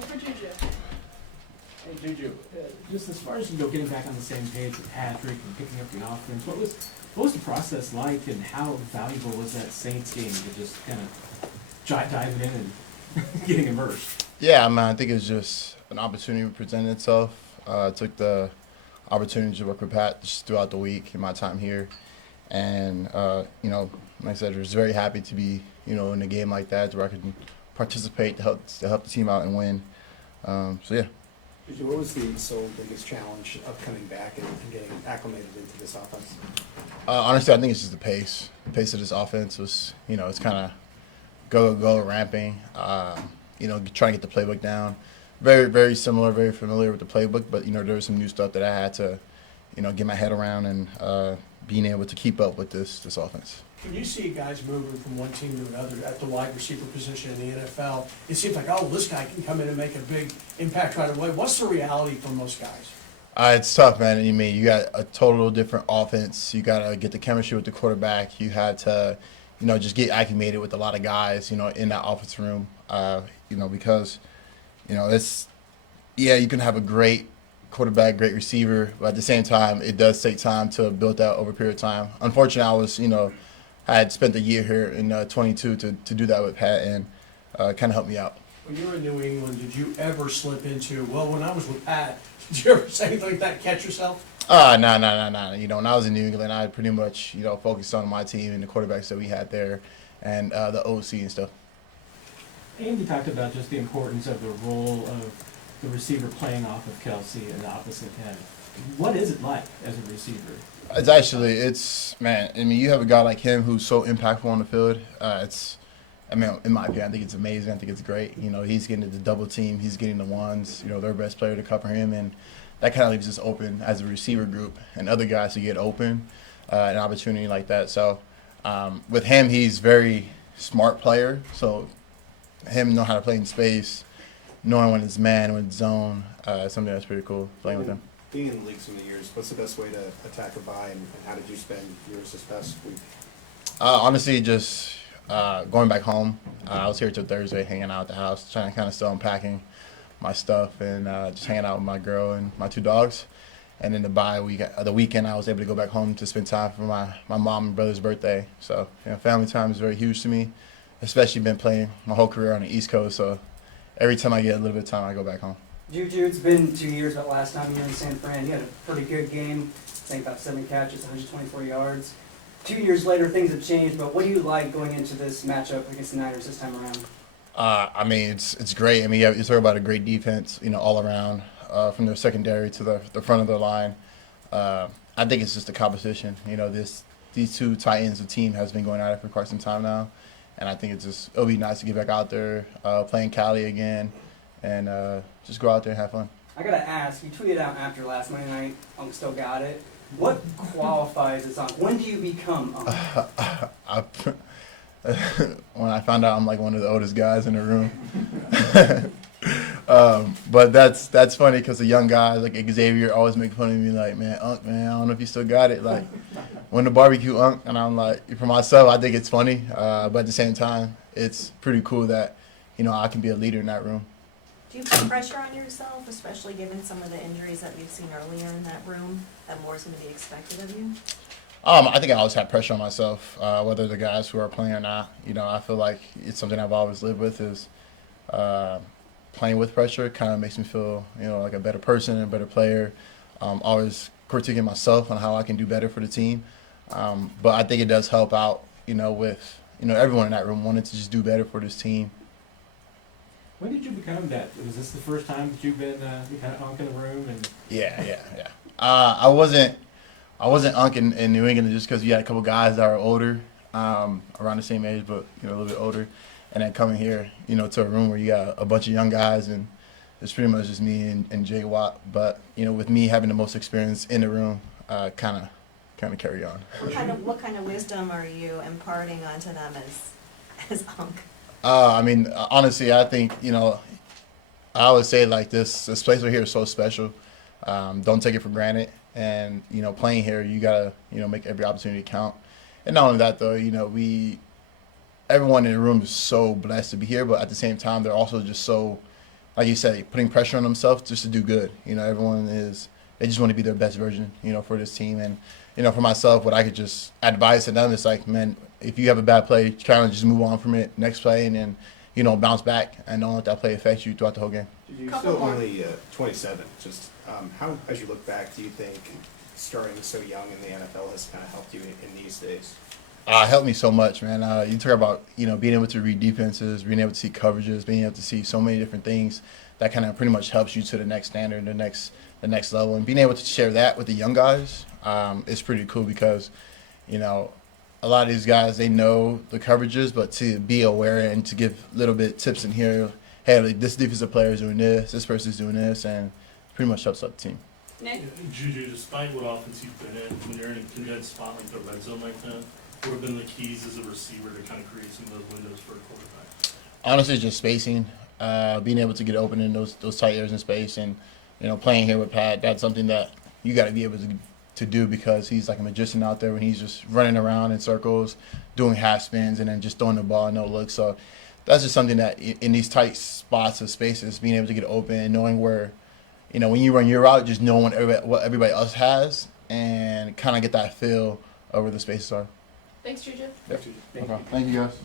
for JuJu. Hey, JuJu, just as far as getting back on the same page with Patrick and picking up the offense, what was the process like, and how valuable was that Saints game to just kind of diving in and getting immersed? Yeah, man, I think it was just an opportunity presented itself. Took the opportunity to work with Pat just throughout the week in my time here. And, like I said, I was very happy to be, in a game like that where I could participate to help the team out and win. So, yeah. What was the sole biggest challenge of coming back and getting acclimated into this offense? Honestly, I think it's just the pace. The pace of this offense was, it's kind of go, ramping. Trying to get the playbook down. Very, very similar, very familiar with the playbook, but, there was some new stuff that I had to, get my head around and being able to keep up with this offense. When you see guys moving from one team to another at the wide receiver position in the NFL, it seems like, oh, this guy can come in and make a big impact right away. What's the reality for most guys? It's tough, man. I mean, you got a total different offense. You got to get the chemistry with the quarterback. You had to, just get acclimated with a lot of guys, in that offense room, because, it's, you can have a great quarterback, great receiver, but at the same time, it does take time to build that over a period of time. Unfortunately, I had spent a year here in 22 to do that with Pat, and kind of helped me out. When you were in New England, did you ever slip into, well, when I was with Pat, did you ever say anything like that, catch yourself? No. When I was in New England, I pretty much, focused on my team and the quarterbacks that we had there and the OC and stuff. Andy talked about just the importance of the role of the receiver playing off of Kelce and opposite him. What is it like as a receiver? You have a guy like him who's so impactful on the field. In my opinion, I think it's amazing. I think it's great. He's getting the double team. He's getting the ones, their best player to cover him. And that kind of leaves us open as a receiver group and other guys to get open, an opportunity like that. So with him, he's very smart player. So him know how to play in space, knowing when it's man, when it's zone, something that's pretty cool playing with him. Being in the league so many years, what's the best way to attack a bye, and how did you spend yours this past week? Honestly, just going back home. I was here till Thursday, hanging out at the house, trying to kind of still unpacking my stuff and just hanging out with my girl and my two dogs. And then the weekend, I was able to go back home to spend time for my mom and brother's birthday. So, family time is very huge to me, especially been playing my whole career on the East Coast. So every time I get a little bit of time, I go back home. JuJu, it's been 2 years about last time you were in San Fran. You had a pretty good game, I think about 70 catches, 124 yards. 2 years later, things have changed, but what do you like going into this matchup against the Niners this time around? It's great. You talk about a great defense, all around, from their secondary to the front of their line. I think it's just a competition. These two tight ends, the team has been going at it for quite some time now, and I think it'll be nice to get back out there, playing Cali again, and just go out there and have fun. I gotta ask, you tweeted out after last Monday night, Unk still got it. What qualifies as Unk? When do you become Unk? When I found out I'm like one of the oldest guys in the room. But that's funny because the young guys like Xavier always make fun of me like, man, Unk, man, I don't know if you still got it. Like, when the barbecue Unk, and I'm like, for myself, I think it's funny. But at the same time, it's pretty cool that, I can be a leader in that room. Do you put pressure on yourself, especially given some of the injuries that we've seen earlier in that room, that more is going to be expected of you? I think I always have pressure on myself, whether the guys who are playing or not. I feel like it's something I've always lived with is playing with pressure. Kind of makes me feel, like a better person, a better player. Always critiquing myself on how I can do better for the team. But I think it does help out, with, everyone in that room wanting to just do better for this team. When did you become that? Was this the first time that you've been kind of Unk in the room? And Yeah. I wasn't Unk in New England just because you had a couple guys that are older, around the same age, but a little bit older, and then coming here, to a room where you got a bunch of young guys, and it's pretty much just me and Jay Watt. But with me having the most experience in the room, kind of carry on. What kind of wisdom are you imparting onto them as Unk? Honestly, I think I always say like this place right here is so special. Don't take it for granted. And, playing here, you got to, make every opportunity count. And not only that, though, everyone in the room is so blessed to be here, but at the same time, they're also just so, like you said, putting pressure on themselves just to do good. You know, they just want to be their best version, you know, for this team. And, you know, for myself, what I could just advise to them is like, man, if you have a bad play, kind of just move on from it, next play, and then, you know, bounce back and don't let that play affect you throughout the whole game. You're Couple still more. only 27. Just how, as you look back, do you think starting so young in the NFL has kind of helped you in these days? Helped me so much, man. You talk about, you know, being able to read defenses, being able to see coverages, being able to see so many different things that kind of pretty much helps you to the next standard, the next level, and being able to share that with the young guys is pretty cool because, you know, a lot of these guys, they know the coverages, but to be aware and to give little bit tips in here, hey, like, this defensive player is doing this person's doing this, and pretty much helps out the team. Nick? JuJu, despite what offense you've been in, when you're in a condensed spot like the red zone like that, what have been the keys as a receiver to kind of create some of those windows for a quarterback? Honestly, just spacing, being able to get open in those tight areas in space, and, you know, playing here with Pat, that's something that you got to be able to do because he's like a magician out there when he's just running around in circles, doing half spins, and then just throwing the ball no look. So that's just something that in these tight spots of spaces, being able to get open and knowing where, you know, when you run your route, just knowing what everybody else has and kind of get that feel of where the spaces are. Thanks, JuJu. Yep. Thank Okay. you. Thank you, guys.